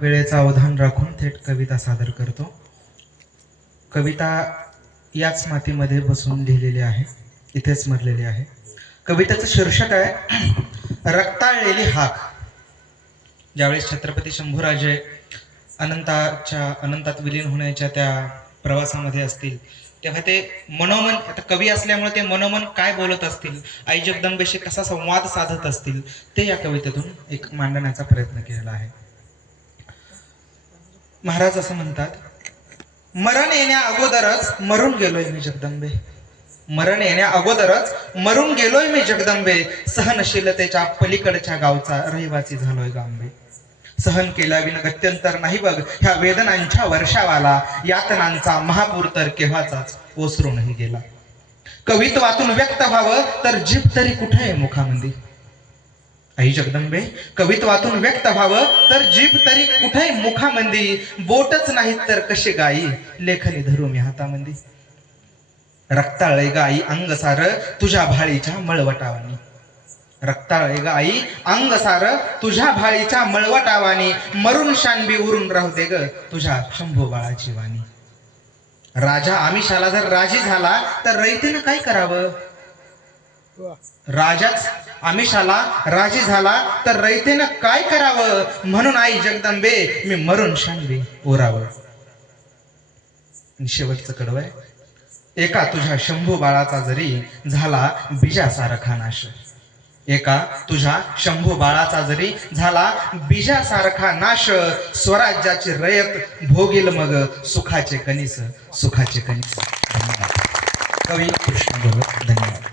वेळेचा अवधान राखून थेट कविता सादर करतो। कविता याच मातीमध्ये बसून लिहिलेली आहे, इथेच मरलेली आहे। कवितेचं शीर्षक आहे रक्ताळलेली हाक। ज्यावेळेस छत्रपती शंभूराजे अनंतात विलीन होण्याच्या त्या प्रवासामध्ये असतील तेव्हा ते मनोमन, आता कवी असल्यामुळे ते मनोमन काय बोलत असतील, आई जगदंबेशी कसा संवाद साधत असतील, ते या कवितेतून एक मांडण्याचा प्रयत्न केलेला आहे। महाराज असं म्हणतात, मरण येण्या अगोदरच मरून गेलोय मी जगदंबे, मरण येण्या अगोदरच मरून गेलोय मी जगदंबे, सहनशीलतेच्या पलीकडच्या गावचा रहिवासी झालोय गांबे। सहन केला विन गत्यंतर नाही बघ ह्या वेदनांच्या वर्षावाला, यातनांचा महापूर तर केव्हाचाच ओसरूनही गेला। कवित्वातून व्यक्त व्हावं तर जीभ तरी कुठे आहे मुखामंदी, आई जगदंबे कवित्वातून व्यक्त व्हावं तर जीभ तरी कुठे मुखामंदी, बोटच नाहीत तर कशी गाई लेखनी धरू मी हातामंदी। रक्ताळे गाई अंग सार तुझ्या भाळीच्या मळवटावानी, रक्ताळे गाई अंग सार तुझ्या भाळीच्या मळवटावानी, मरून शानबी उरून राहू दे ग तुझ्या शंभू बाळाची वाणी। राजा आमिषाला जर राजी झाला तर रयतेनं काय करावं, राजाच आमिषाला राजी झाला तर रयतेनं काय करावं, म्हणून आई जगदंबे मी मरून शानबी ओरावं। शेवटचं कडवं आहे, एका तुझ्या शंभू बाळाचा जरी झाला बीजासारखा नाश, एका तुझ्या शंभू बाळाचा जरी झाला बीजासारखा नाश, स्वराज्याची रयत भोगील मग सुखाचे कणीस, सुखाचे कणीस। धन्यवाद। कवी कृष्ण भगत। धन्यवाद।